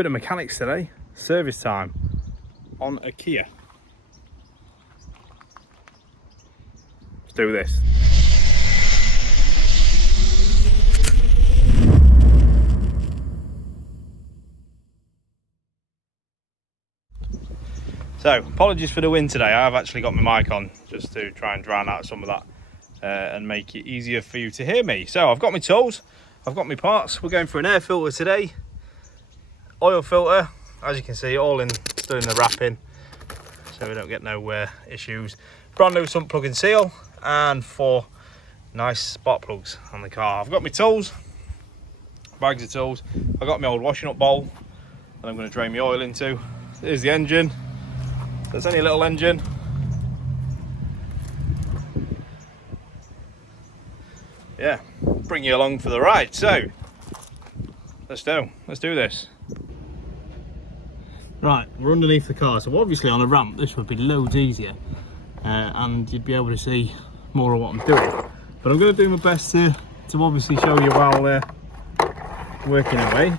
Bit of mechanics today, service time on a Kia. Let's do this. So, apologies for the wind today. I've actually got my mic on just to try and drown out some of that and make it easier for you to hear me. So, I've got my tools, I've got my parts. We're going for an air filter today. Oil filter, as you can see, all still in the wrapping, so we don't get no issues. Brand new sump plug and seal, and 4 nice spark plugs on the car. I've got my tools, bags of tools. I've got my old washing up bowl that I'm going to drain my oil into. Here's the engine. There's only a little engine. Yeah, bring you along for the ride. So let's do this. Right, we're underneath the car, so obviously on a ramp this would be loads easier and you'd be able to see more of what I'm doing. But I'm going to do my best to obviously show you while working away.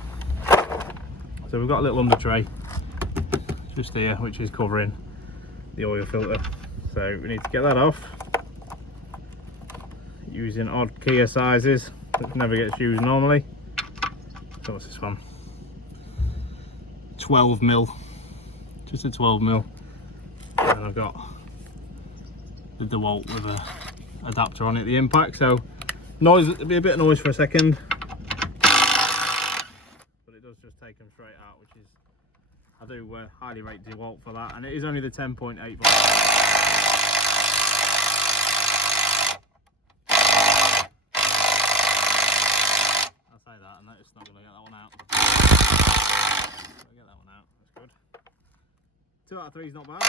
So we've got a little under tray just here, which is covering the oil filter. So we need to get that off using odd Kia sizes that never gets used normally. So what's this one? 12mm, just a 12mm, and I've got the DeWalt with a adapter on it, the impact. So noise, it'll be a bit of noise for a second, but it does just take them straight out, which is, I do highly rate DeWalt for that, and it is only the 10.8 volt. I'll say that, and it's not going to get that one out. Get that one out, that's good. 2 out of 3 is not bad.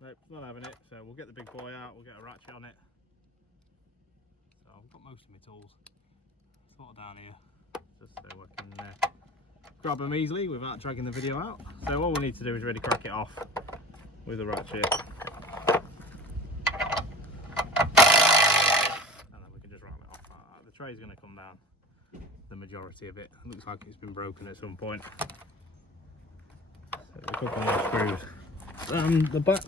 Nope, not having it, so we'll get the big boy out, we'll get a ratchet on it. So I've got most of my tools sort of down here, just so I can grab them easily without dragging the video out. So all we need to do is really crack it off with a ratchet. The tray is going to come down, the majority of it. It looks like it's been broken at some point. So a couple more screws and the back.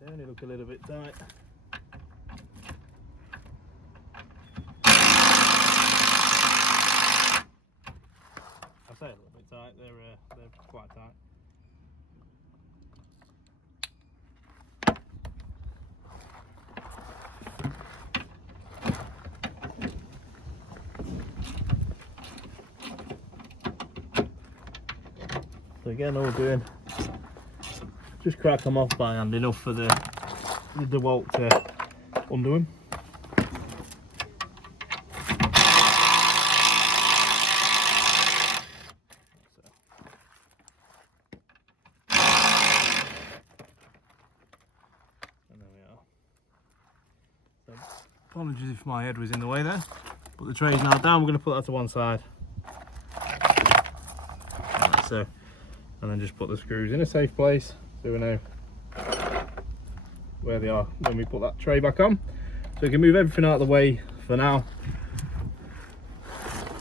They only look a little bit tight. I say a little bit tight, they're quite tight. So again, all we're doing, just crack them off by hand, enough for the DeWalt to undo them. Apologies if my head was in the way there, but the tray is now down. We're going to put that to one side, like so, and then just put the screws in a safe place so we know where they are when we put that tray back on. So we can move everything out of the way for now.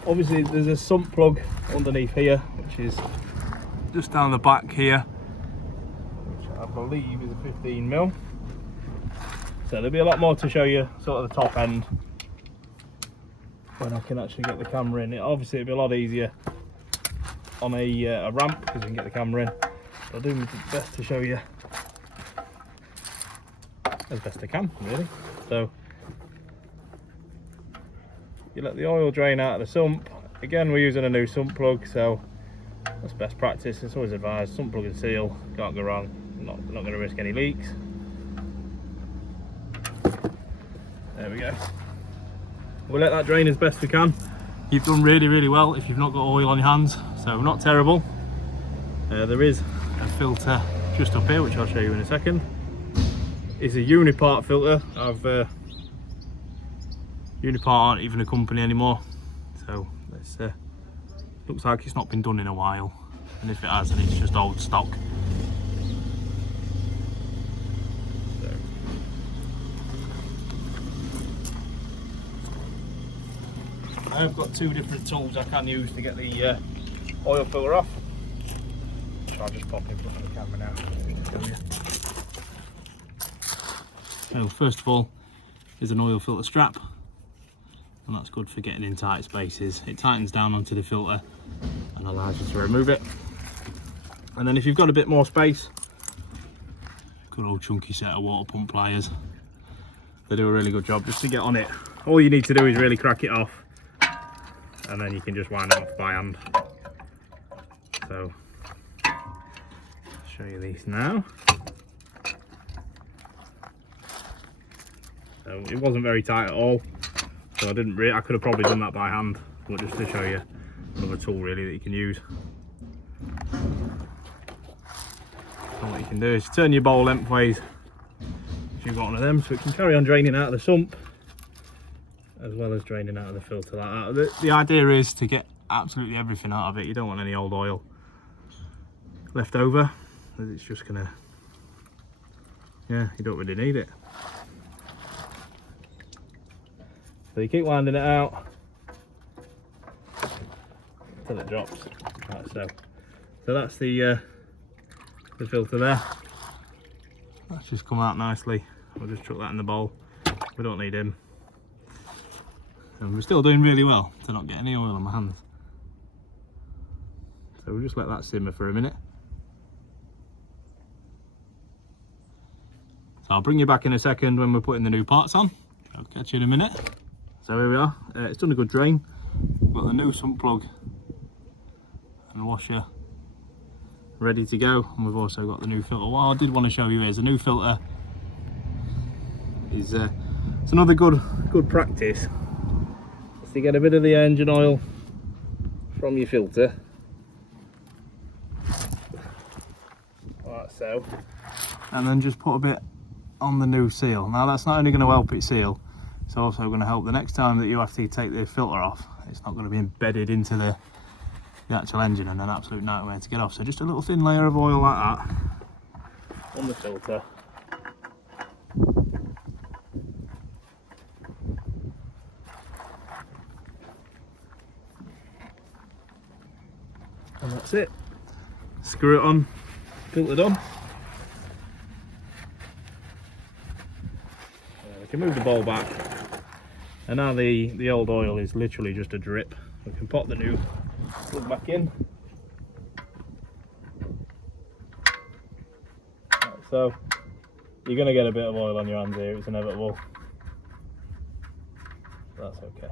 Obviously there's a sump plug underneath here, which is just down the back here, which I believe is a 15mm. So there'll be a lot more to show you, sort of the top end, when I can actually get the camera in. Obviously it'll be a lot easier on a ramp because you can get the camera in. But I'll do my best to show you as best I can, really. So you let the oil drain out of the sump. Again, we're using a new sump plug, so that's best practice. It's always advised, sump plug and seal, can't go wrong. Not going to risk any leaks. There we go. We'll let that drain as best we can. You've done really well if you've not got oil on your hands, so not terrible. There is a filter just up here, which I'll show you in a second. It's a Unipart filter. Unipart aren't even a company anymore, so it's looks like it's not been done in a while. and if it hasn't, it's just old stock. So. I've got two different tools I can use to get the oil filter off. So I'll just pop in front of the camera now. So first of all is an oil filter strap, and that's good for getting in tight spaces. It tightens down onto the filter and allows you to remove it. And then if you've got a bit more space, good old chunky set of water pump pliers. They do a really good job just to get on it. All you need to do is really crack it off, and then you can just wind it off by hand. So I'll show you these now. So it wasn't very tight at all, so I could have probably done that by hand, but just to show you another tool really that you can use. And what you can do is turn your bowl lengthways if you've got one of them, so it can carry on draining out of the sump as well as draining out of the filter like that. The idea is to get absolutely everything out of it. You don't want any old oil left over, as it's just gonna, yeah, you don't really need it. So you keep winding it out until it drops, like so. So that's the filter there. That's just come out nicely. We'll just chuck that in the bowl. We don't need him. And we're still doing really well to not get any oil on my hands. So we'll just let that simmer for a minute. So I'll bring you back in a second when we're putting the new parts on. I'll catch you in a minute. So here we are. It's done a good drain. We've got the new sump plug and washer ready to go, and we've also got the new filter. What I did want to show you is the new filter is it's another good practice. Is to get a bit of the engine oil from your filter, like so, and then just put a bit on the new seal. Now that's not only going to help it seal, it's also going to help the next time that you have to take the filter off, it's not going to be embedded into the actual engine and an absolute nightmare to get off. So just a little thin layer of oil like that on the filter. And that's it. Screw it on, filter done. We can move the bowl back, and now the old oil is literally just a drip. We can pop the new plug back in, like so. You're going to get a bit of oil on your hands here, it's inevitable. That's okay.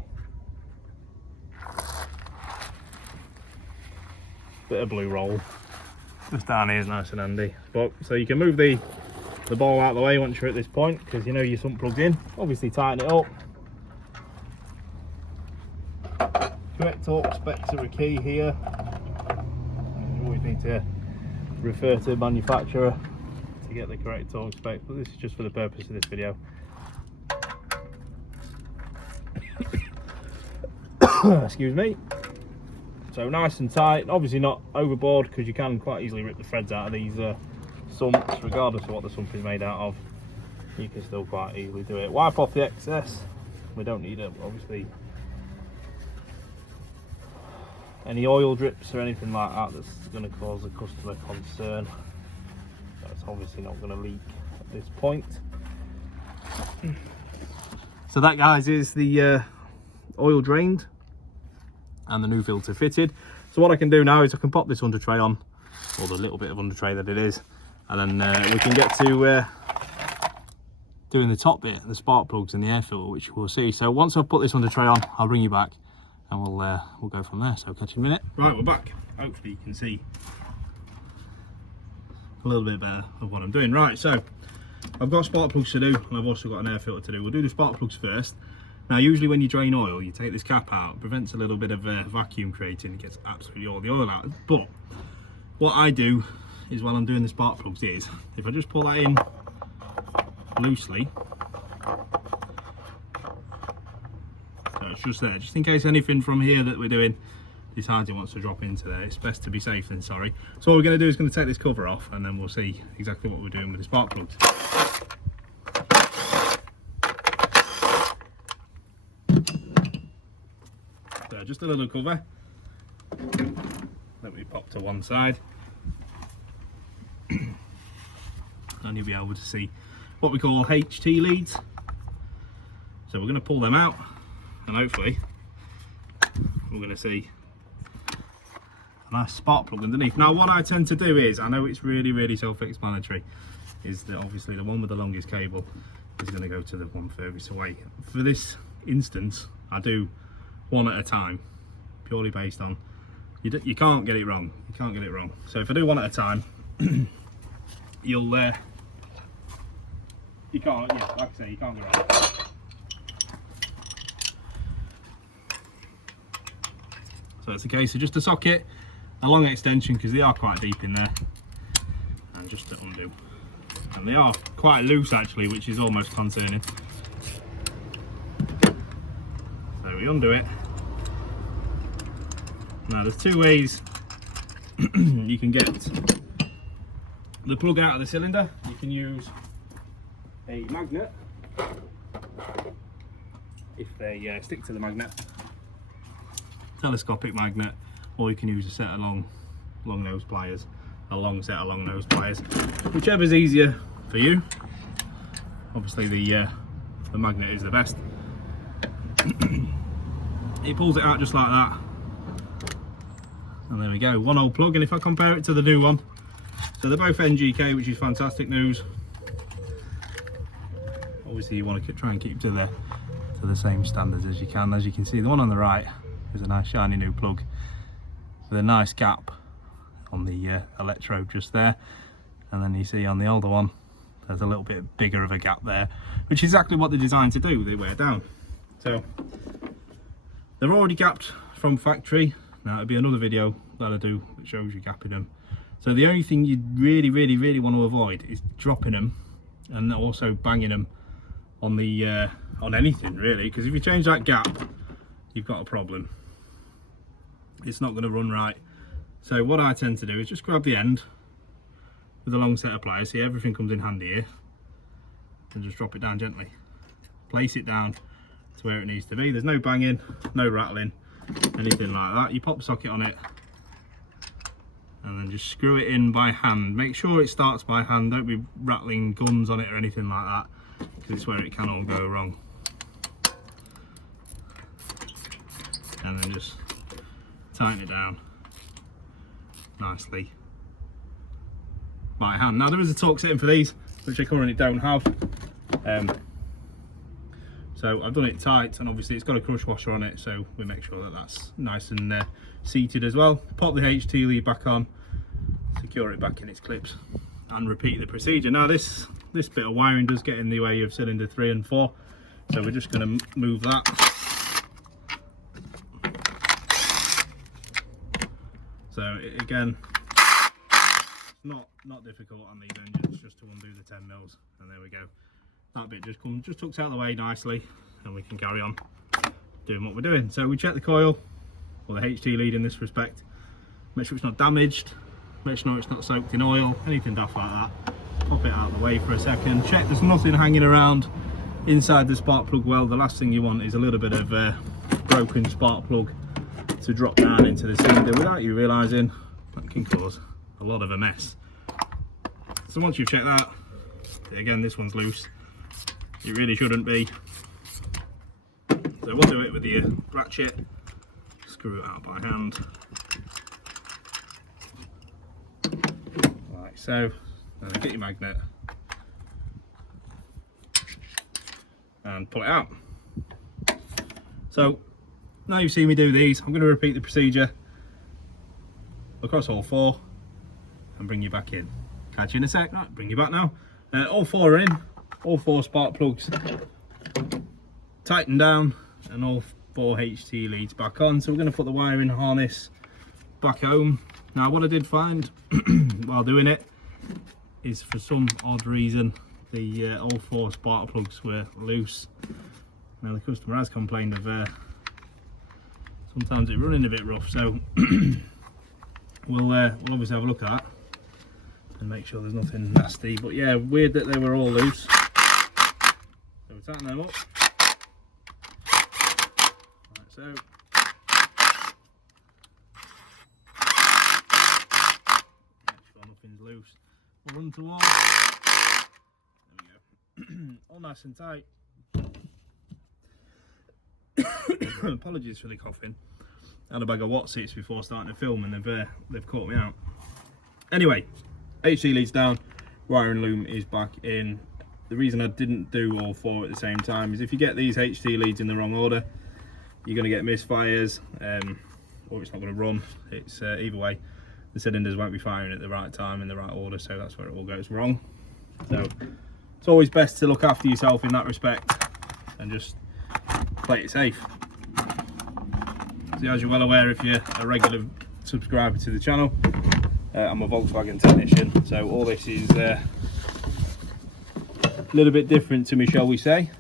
Bit of blue roll just down here is nice and handy. But so you can move the bowl out of the way once you're at this point, because you know your sump plug's in. Obviously tighten it up. Correct torque specs are a key here. You always need to refer to the manufacturer to get the correct torque specs, but this is just for the purpose of this video. Excuse me. So nice and tight, obviously not overboard, because you can quite easily rip the threads out of these sumps, regardless of what the sump is made out of. You can still quite easily do it. Wipe off the excess. We don't need it, obviously. Any oil drips or anything like that that's going to cause the customer concern, that's obviously not going to leak at this point. So that, guys, is the oil drained and the new filter fitted. So what I can do now is I can pop this under tray on, or the little bit of under tray that it is, and then we can get to doing the top bit, the spark plugs and the air filter, which we'll see. So once I've put this under tray on, I'll bring you back and we'll go from there. So catch you in a minute. Right, we're back. Hopefully you can see a little bit better of what I'm doing. Right, so I've got spark plugs to do, and I've also got an air filter to do. We'll do the spark plugs first. Now, usually when you drain oil, you take this cap out, it prevents a little bit of vacuum creating, it gets absolutely all the oil out. But what I do is, while I'm doing the spark plugs, is if I just pull that in loosely, so it's just there, just in case anything from here that we're doing decides it wants to drop into there, it's best to be safe than sorry. So what we're going to do is going to take this cover off, and then we'll see exactly what we're doing with the spark plugs. So just a little cover that we pop to one side, and you'll be able to see what we call HT leads. So we're going to pull them out, and hopefully we're going to see a nice spark plug underneath. Now what I tend to do is, I know it's really self-explanatory, is that obviously the one with the longest cable is going to go to the one furthest away. For this instance, I do one at a time, purely based on you can't get it wrong. You can't get it wrong. So if I do one at a time, you can't, yeah, like I say, you can't go wrong. So it's a case of just a socket, a long extension, because they are quite deep in there, and just to undo. And they are quite loose actually, which is almost concerning. So we undo it. Now there's two ways you can get the plug out of the cylinder. You can use a magnet, if they stick to the magnet, telescopic magnet, or you can use a set of long nose pliers, a long set of long nose pliers, whichever's easier for you. Obviously the magnet is the best. It pulls it out just like that, and there we go, one old plug. And if I compare it to the new one, so they're both NGK, which is fantastic news. Obviously you want to try and keep to the same standards as you can. As you can see, the one on the right is a nice shiny new plug with a nice gap on the electrode just there, and then you see on the older one there's a little bit bigger of a gap there, which is exactly what they're designed to do. They wear down. So they're already gapped from factory. Now it'll be another video that I do that shows you gapping them. So the only thing you really want to avoid is dropping them and also banging them on the on anything really, because if you change that gap, you've got a problem. It's not going to run right. So what I tend to do is just grab the end with a long set of pliers. See, everything comes in handy here, and just drop it down gently. Place it down to where it needs to be. There's no banging, no rattling, anything like that. You pop the socket on it and then just screw it in by hand. Make sure it starts by hand. Don't be rattling guns on it or anything like that, because it's where it can all go wrong. And then just tighten it down nicely by hand. Now there is a torque setting for these, which I currently don't have. So I've done it tight, and obviously it's got a crush washer on it, so we make sure that that's nice and seated as well. Pop the HT lead back on, secure it back in its clips, and repeat the procedure. Now this bit of wiring does get in the way of cylinder 3 and 4, so we're just going to move that. So again, it's not difficult on these engines, just to undo the 10 mils, and there we go. That bit just tucks out of the way nicely, and we can carry on doing what we're doing. So we check the coil, or the HT lead in this respect, make sure it's not damaged, make sure it's not soaked in oil, anything daft like that. Pop it out of the way for a second, check there's nothing hanging around inside the spark plug well. The last thing you want is a little bit of broken spark plug to drop down into the cylinder without you realising. That can cause a lot of a mess. So once you've checked that, again, this one's loose. It really shouldn't be. So we'll do it with the ratchet, screw it out by hand. Like so. And then get your magnet and pull it out. So now you've seen me do these, I'm going to repeat the procedure across all 4 and bring you back in. Catch you in a sec. Right, bring you back now. All 4 are in. All 4 spark plugs tightened down, and all 4 HT leads back on. So we're going to put the wiring harness back home. Now what I did find while doing it is, for some odd reason, the all 4 spark plugs were loose. Now the customer has complained of sometimes it's running a bit rough, so we'll obviously have a look at that and make sure there's nothing nasty. But yeah, weird that they were all loose. So we're tightening them up. Like so. Make sure nothing's loose. We'll run to one. There we go. All nice and tight. Apologies for the coughing. I had a bag of Watsits before starting to film and they've caught me out. Anyway, HT leads down, wiring loom is back in. The reason I didn't do all four at the same time is if you get these HT leads in the wrong order, you're going to get misfires, or it's not going to run. It's either way, the cylinders won't be firing at the right time in the right order, so that's where it all goes wrong. So it's always best to look after yourself in that respect and just play it safe. So as you're well aware, if you're a regular subscriber to the channel, I'm a Volkswagen technician, so all this is a little bit different to me, shall we say.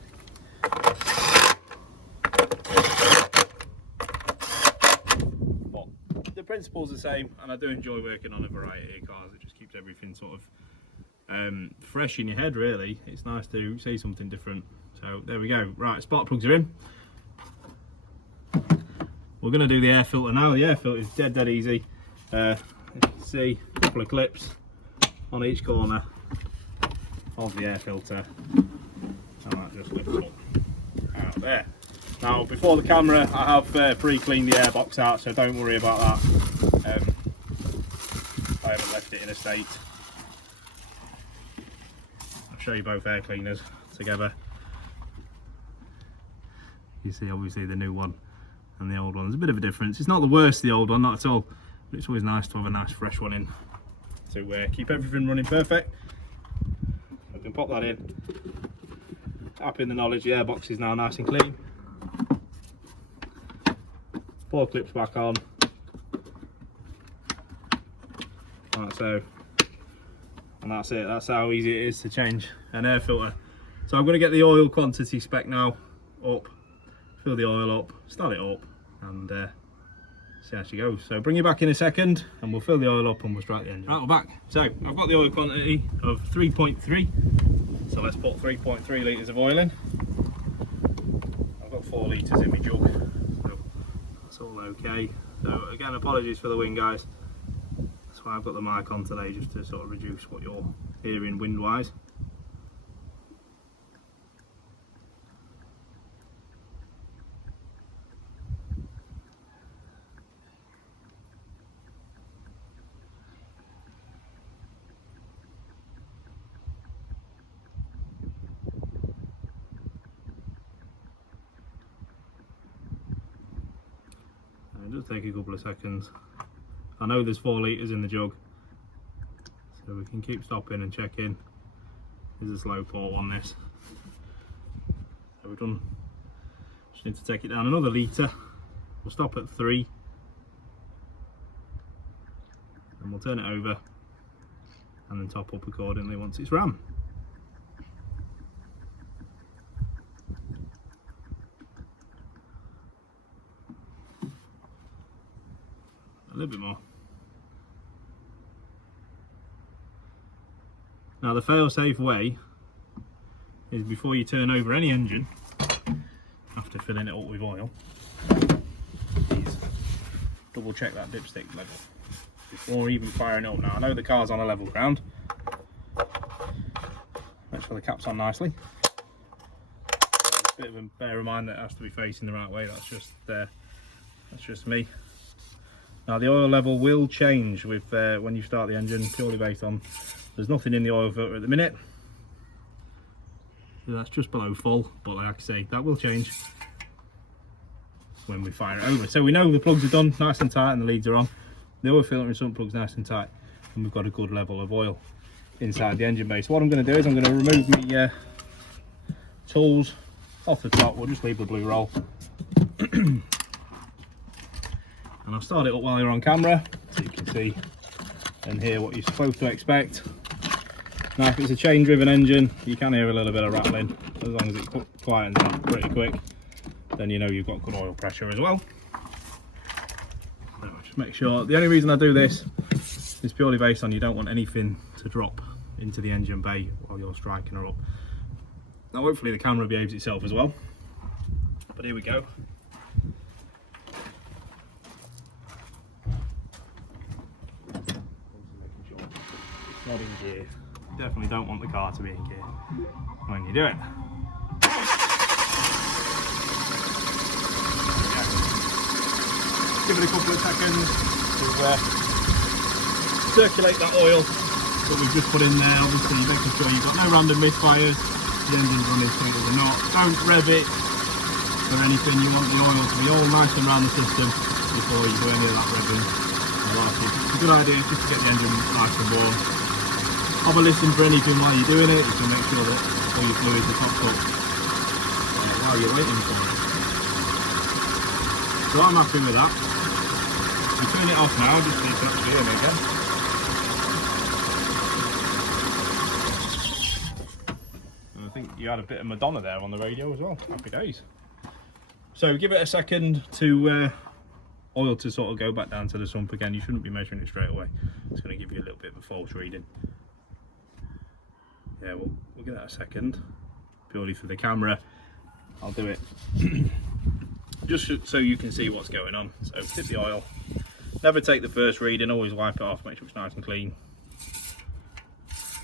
But the principle's the same, and I do enjoy working on a variety of cars. It just keeps everything sort of fresh in your head, really. It's nice to see something different. So there we go. Right, spark plugs are in. We're going to do the air filter now. The air filter is dead easy. You can see a couple of clips on each corner of the air filter, and that just lifts up out there. Now, before the camera, I have pre-cleaned the airbox out, so don't worry about that. I haven't left it in a state. I'll show you both air cleaners together. You see, obviously, the new one and the old one. There's a bit of a difference. It's not the worst, the old one, not at all, but it's always nice to have a nice fresh one in to keep everything running perfect. So we can pop that in. Tap in the knowledge the airbox is now nice and clean. 4 clips back on. Like so. And that's it. That's how easy it is to change an air filter. So I'm going to get the oil quantity spec now up. Fill the oil up, start it up, and see how she goes. So bring you back in a second and we'll fill the oil up and we'll start the engine. Right, we're back. So I've got the oil quantity of 3.3. So let's put 3.3 litres of oil in. I've got 4 litres in my jug, so that's all okay. So again, apologies for the wind, guys. That's why I've got the mic on today, just to sort of reduce what you're hearing wind-wise. It does take a couple of seconds. I know there's 4 litres in the jug, so we can keep stopping and checking. There's a slow pour on this. So we're done. Just need to take it down another litre. We'll stop at 3. And we'll turn it over and then top up accordingly once it's ran. A little bit more. Now the fail-safe way is before you turn over any engine, after filling it up with oil, is double check that dipstick level before even firing it up. Now I know the car's on a level ground. Make sure the cap's on nicely. A bit of a bear in mind that it has to be facing the right way. That's just me. Now the oil level will change with when you start the engine, purely based on there's nothing in the oil filter at the minute. So that's just below full, but like I say, that will change when we fire it over. So we know the plugs are done nice and tight and the leads are on. The oil filter and sump plug's nice and tight, and we've got a good level of oil inside the engine bay. So what I'm going to do is I'm going to remove my tools off the top. We'll just leave the blue roll. And I'll start it up while you're on camera so you can see and hear what you're supposed to expect. Now if it's a chain driven engine, you can hear a little bit of rattling. As long as it quietens up pretty quick, then you know you've got good oil pressure as well. Just make sure, the only reason I do this is purely based on you don't want anything to drop into the engine bay while you're striking her up. Now hopefully the camera behaves itself as well, but here we go. It's not in gear. You definitely don't want the car to be in gear when you do it. Give it a couple of seconds to circulate that oil that we've just put in there. Obviously making sure you've got no random misfires, the engine's running smooth or not. Don't rev it or anything, you want the oil to be all nice and round the system before you do any of that revving. It's a good idea just to get the engine nice and warm. Have a listen for anything while you're doing it, you can make sure that all your fluids are topped up while you're waiting for it. So I'm happy with that. We turn it off now, just need to actually hear me again. And I think you had a bit of Madonna there on the radio as well. Happy days. So give it a second to oil to sort of go back down to the sump again. You shouldn't be measuring it straight away. It's going to give you a little bit of a false reading. Yeah, we'll give that a second. Purely for the camera, I'll do it just so you can see what's going on. So tip the oil. Never take the first reading, always wipe it off, make sure it's nice and clean.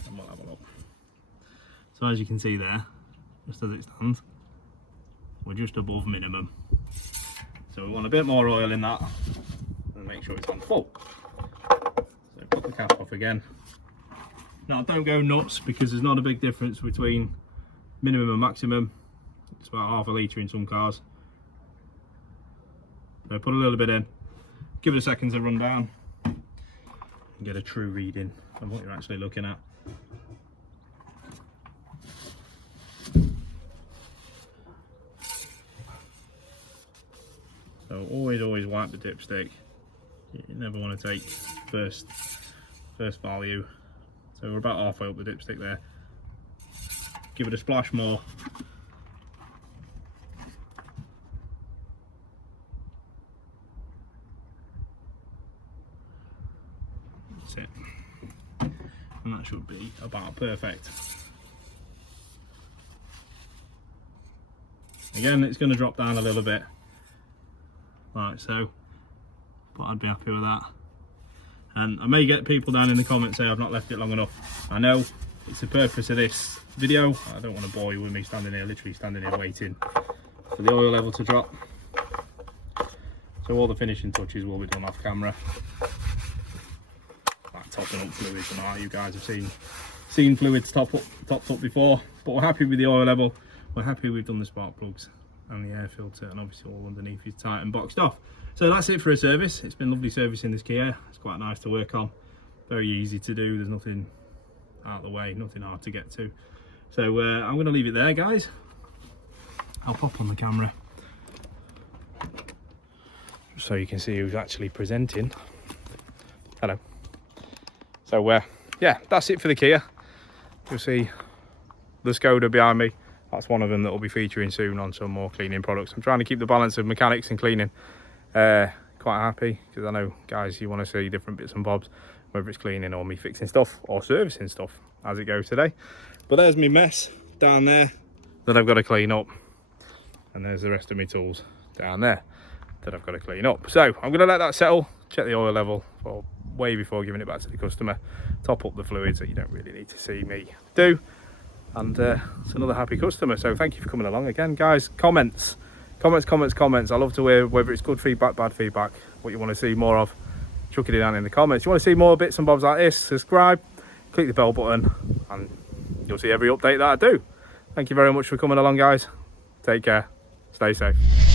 And we'll have a look. So as you can see there, just as it stands, we're just above minimum. So we want a bit more oil in that and make sure it's on full. So put the cap off again. Now don't go nuts because there's not a big difference between minimum and maximum. It's about half a litre in some cars. So put a little bit in. Give it a second to run down and get a true reading of what you're actually looking at. So always wipe the dipstick. You never want to take first value. So we're about halfway up the dipstick there. Give it a splash more. That's it. And that should be about perfect. Again, it's going to drop down a little bit. Like so. But I'd be happy with that. And I may get people down in the comments say I've not left it long enough. I know, it's the purpose of this video. I don't want to bore you with me standing here, literally standing here waiting for the oil level to drop. So all the finishing touches will be done off camera. Like topping up fluids and all, you guys have seen fluids topped up before. But we're happy with the oil level. We're happy we've done the spark plugs and the air filter, and obviously all underneath is tight and boxed off. So that's it for a service. It's been lovely servicing this Kia. It's quite nice to work on. Very easy to do. There's nothing out of the way, nothing hard to get to. So I'm going to leave it there, guys. I'll pop on the camera so you can see who's actually presenting. Hello. So yeah, that's it for the Kia. You'll see the Skoda behind me. That's one of them that will be featuring soon on some more cleaning products. I'm trying to keep the balance of mechanics and cleaning. Quite happy because I know, guys, you want to see different bits and bobs, whether it's cleaning or me fixing stuff or servicing stuff as it goes today. But there's my mess down there that I've got to clean up, and there's the rest of my tools down there that I've got to clean up. So I'm going to let that settle, check the oil level way before giving it back to the customer, top up the fluids that you don't really need to see me do, and it's another happy customer. So thank you for coming along again, guys. Comments. I love to hear whether it's good feedback, bad feedback, what you want to see more of. Chuck it down in the comments. You want to see more bits and bobs like this, subscribe, click the bell button, and you'll see every update that I do. Thank you very much for coming along, guys. Take care. Stay safe.